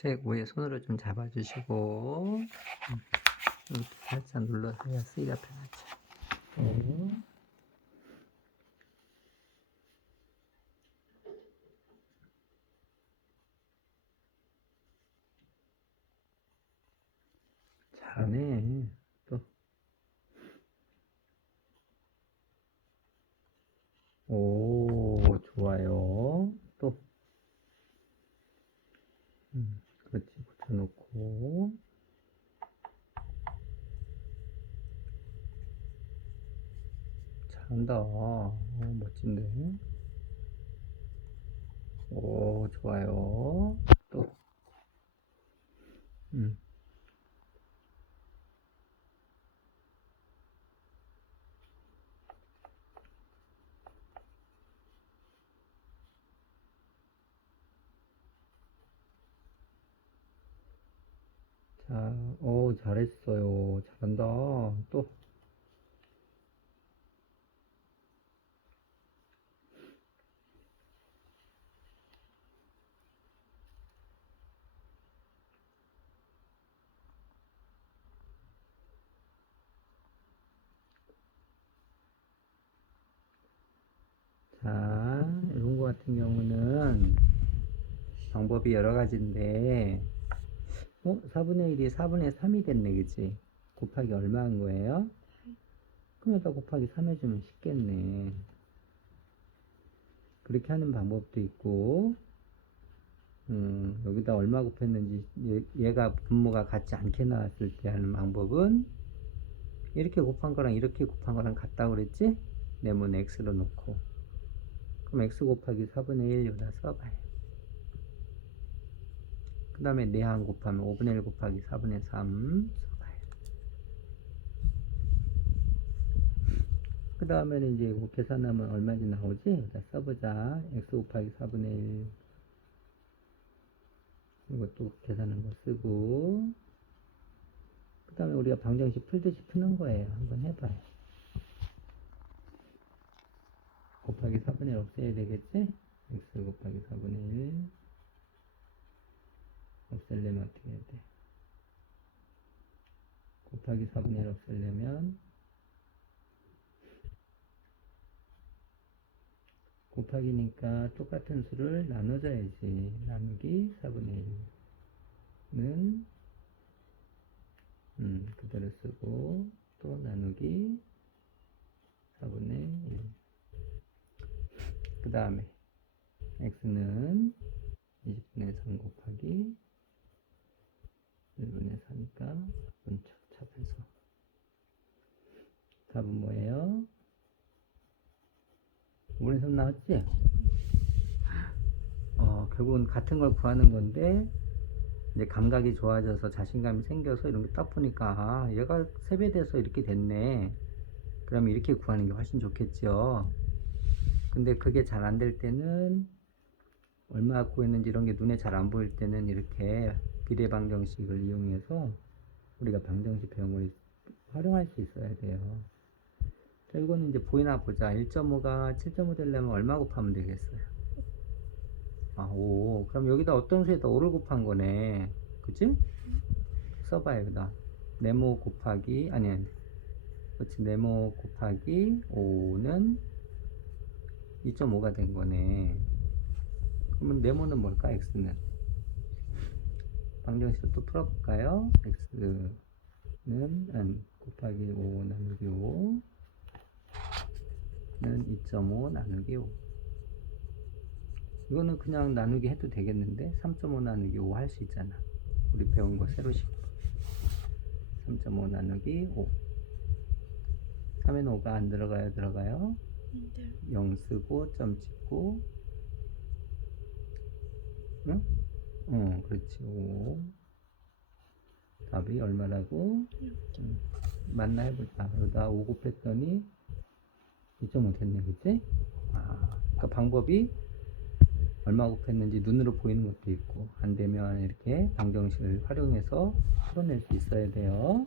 책 위에 손으로 좀 잡아주시고 살짝 눌러서 쓰기가 편하죠. 네. 잘하네. 또. 오, 좋아요. 또. 음, 그렇지. 붙여놓고. 잘한다. 오, 멋진데. 오, 좋아요. 또. 음. 자, 오, 잘했어요. 잘한다. 또. 자, 이런 거 같은 경우는 방법이 여러 가지인데, 어? 4분의 1이 4분의 3이 됐네, 그치? 곱하기 얼마 한 거예요? 그럼 여기다 곱하기 3 해주면 쉽겠네. 그렇게 하는 방법도 있고, 음, 여기다 얼마 곱했는지 얘, 가 분모가 같지 않게 나왔을 때 하는 방법은 이렇게 곱한 거랑 이렇게 곱한 거랑 같다고 그랬지? 네모는 x로 놓고 그럼 x 곱하기 4분의 1 여기다 써봐요. 그 다음에 내항 곱하면 5분의 1 곱하기 4분의 3 써봐요. 그 다음에 는 이제 이거 계산하면 얼마인지 나오지? 여기다 써보자. x 곱하기 4분의 1 이것도 계산한 거 쓰고 그 다음에 우리가 방정식 풀듯이 푸는 거예요. 한번 해봐요. 곱하기 4분의 1 없애야 되겠지? x 곱하기 4분의 1 없애려면 어떻게 해야 돼? 곱하기 4분의 1 없애려면 곱하기니까 똑같은 수를 나눠줘야지. 나누기 4분의 1는 음, 그대로 쓰고 또 나누기 4분의 1. 그 다음에 x는 20분의 3 곱하기 1분의 4니까 분척 찹해서 답은 뭐예요? 5분의 3 나왔지? 어, 결국은 같은 걸 구하는 건데 이제 감각이 좋아져서 자신감이 생겨서 이런 게 딱 보니까 아, 얘가 3배 돼서 이렇게 됐네 그러면 이렇게 구하는 게 훨씬 좋겠죠 근데 그게 잘 안 될 때는 얼마 구했는지 이런 게 눈에 잘 안 보일 때는 이렇게 비례 방정식을 이용해서 우리가 방정식 배운 걸 활용할 수 있어야 돼요. 자, 이거는 이제 보이나 보자. 1.5가 7.5 되려면 얼마 곱하면 되겠어요? 아, 5. 그럼 여기다 어떤 수에다 5를 곱한 거네. 그치? 써봐요, 여기다. 네모 곱하기, 아니, 아니. 그렇지. 네모 곱하기 5는 2.5가 된 거네. 그러면 네모는 뭘까? x는 방정식을 또 풀어볼까요? x는 n 곱하기 5 나누기 5는 2.5 나누기 5 이거는 그냥 나누기 해도 되겠는데 3.5 나누기 5 할 수 있잖아 우리 배운 거 새로 식 3.5 나누기 5 3에는 5가 안 들어가요 들어가요? 네. 0 쓰고 점 찍고 응? 어 그렇지 5 답이 얼마라고? 음, 맞나 해보자 여기다 5 곱했더니 2.5 됐네 그치? 아, 그러니까 방법이 얼마 곱했는지 눈으로 보이는 것도 있고 안 되면 이렇게 방정식을 활용해서 풀어낼 수 있어야 돼요